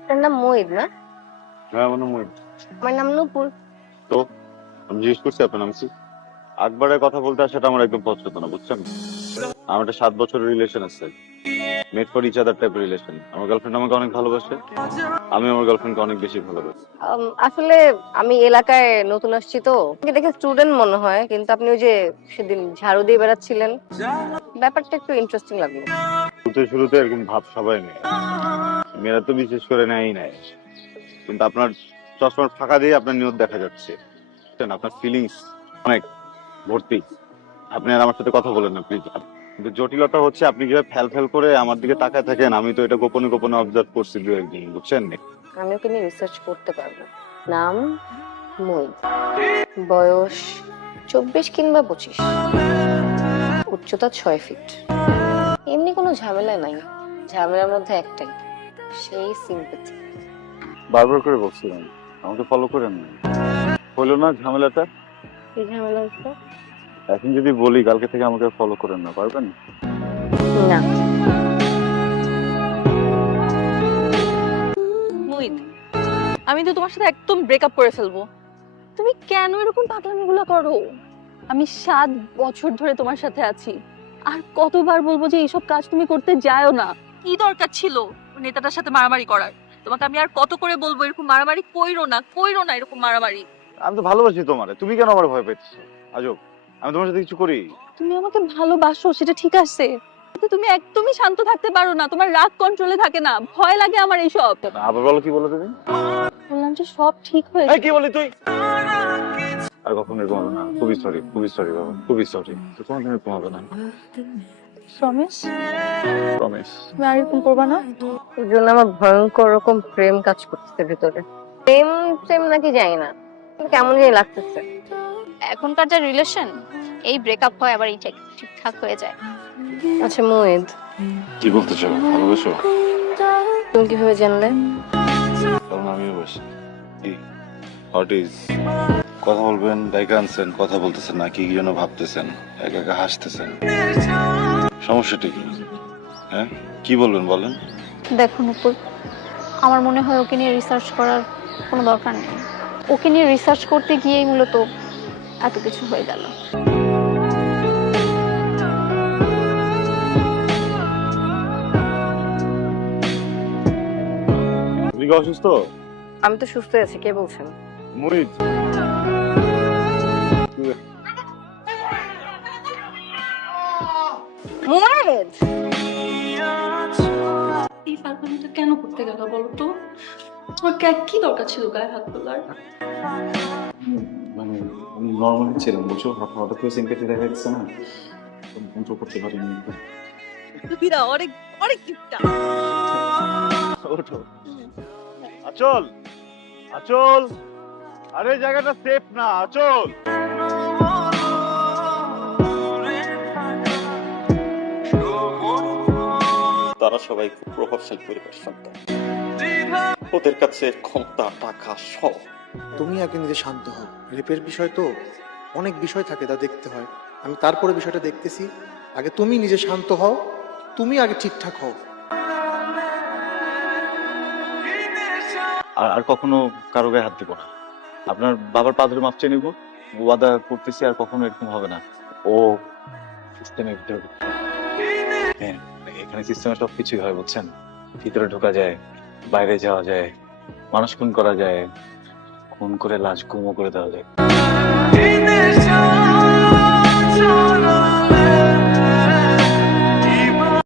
আপনার নাম মোহিত না হ্যাঁ আমার নাম মহিত। আমার নাম নূপুর তো আমি জিজ্ঞেস করছি আপনার নাম কি আকবরের কথা বলতে আসাটা আমার একদম পছন্দ না বুঝছেন আমার একটা সাত বছরের রিলেশন আছে। মেড ফর ইচ আদার টাইপের রিলেশন আমার গার্লফ্রেন্ড আমাকে অনেক ভালোবাসে। আমি আমার গার্লফ্রেন্ডকে অনেক বেশি ভালোবাসি। আসলে আমি এলাকায় নতুন আসছি তো। আপনাকে দেখে স্টুডেন্ট মনে হয় কিন্তু আপনি ওই যে সেদিন ঝাড়ু দিয়ে বেড়াচ্ছিলেন ব্যাপারটা একটু ইন্টারেস্টিং লাগল। শুরুতে শুরুতে এরকম ভাব সবাই নেয়। মেয়েরা তো বিশেষ করে নেয়ই নেয় কিন্তু আপনার চশমার ফাঁকা দিয়ে আপনার নিয়ত দেখা যাচ্ছে? আপনার ফিলিংস অনেক ভর্তি। আপনি আর আমার সাথে কথা বলেন না প্লিজ কিন্তু জটিলতা হচ্ছে আপনি যেভাবে ফেল ফেল করে আমার দিকে তাকায় থাকেন আমি তো এটা গোপনে গোপনে অবজার্ভ করছি দু একদিন বুঝছেন? আমি ওকে নিয়ে রিসার্চ করতে পারব। নাম মই বয়স চব্বিশ কিংবা পঁচিশ। উচ্চতা ছয় ফিট এমনি কোনো ঝামেলা নাই। ঝামেলার মধ্যে একটাই সেই সিম্পথি বারবার করে বলছিলাম আমাকে ফলো করেন না। হলো না ঝামেলাটা? কি ঝামেলা হচ্ছে? এখন যদি বলি কালকে থেকে আমাকে ফলো করেন না পারবেন? না। আমি তো তোমার সাথে একদম ব্রেকআপ করে ফেলব। তুমি কেন এরকম পাগলামিগুলো করো? আমি সাত বছর ধরে তোমার সাথে আছি। আর কতবার বলব যে এইসব কাজ তুমি করতে যাও না। কি দরকার ছিল নেতাটার সাথে মারামারি করার? তোমাকে আমি আর কত করে বলব এরকম মারামারি কইরো না কইরো না এরকম মারামারি। আমি তো ভালোবাসি তোমারে। তুমি কেন আমার ভয় পেয়েছ আজব। আমি তোমার সাথে কিছু করি? তুমি আমাকে ভালোবাসো সেটা ঠিক আছে। কিন্তু তুমি একদমই শান্ত থাকতে পারো না তোমার রাগ কন্ট্রোলে থাকে না ভয় লাগে আমার এইসব। আবার বলো কি বলো তুমি? বললাম যে সব ঠিক হয়ে এই কি বলি তুই? আর কখনো এরকম হবে না খুবই সরি খুবই সরি বাবা খুবই সরি তো কোনোদিন এরকম হবে না। রমেশ প্রমিস তুমি আর এরকম করবা না? ওর জন্য আমার ভয়ঙ্কর রকম প্রেম কাজ করতেছে ভিতরে। প্রেম প্রেম নাকি জানি না। কেমন জানি লাগতেছে। এখনকার যা রিলেশন এই ব্রেকআপ হয় আবার এই ঠিকঠাক হয়ে যায়। আচ্ছা মোহিত কি বলতে চাও? ভালোবাসো? তুমি কীভাবে জানলে? কারণ আমিও বসি কি? হোয়াট ইজ কথা বলবেন ডাইকা আনছেন কথা বলতেছেন না কি যেন ভাবতেছেন একা একা হাসতেছেন। সমস্যাটা কি? হ্যাঁ? কি বলবেন বলেন। দেখুন উপর আমার মনে হয় ওকে নিয়ে রিসার্চ করার কোনো দরকার নেই। ওকে নিয়ে রিসার্চ করতে গিয়েই মূলত এত কিছু হয়ে গেল। অসুস্থ? আমি তো সুস্থ আছি কে বলছেন? মুরিদ এই কেন করতে গেল বলো তো? তোমার কি দরকার ছিল গায়ে হাত তোলার? মানে নর্মালি ছিলাম বুঝছ? হঠাৎ হঠাৎ করে সিম্পেথি দেখা যাচ্ছে না? কন্ট্রোল করতে পারিনি। বিরা অনেক অনেক কিপটা ওঠো। আচল আচল। আরে জায়গাটা সেফ না আচল। তারা সবাই খুব প্রভাবশালী পরিবার সন্তান। ওদের কাছে ক্ষমতা টাকা সব। তুমি আগে নিজে শান্ত হও। রেপের বিষয় তো অনেক বিষয় থাকে তা দেখতে হয়। আমি তারপরে বিষয়টা দেখতেছি। আগে তুমি নিজে শান্ত হও তুমি আগে ঠিকঠাক হও। আর কখনো কারও গায়ে হাত দিব না। আপনার বাবার পাদের মাপ চেয়ে নিব। ওয়াদা করতেছি আর কখনো এরকম হবে না। ও সিস্টেমের ভিতরে হ্যাঁ, এখানে সিস্টেমে সব কিছুই হয় বুঝছেন? ভিতরে ঢোকা যায় বাইরে যাওয়া যায় মানুষ খুন করা যায় খুন করে লাশ ঘুমো করে দেওয়া যায়।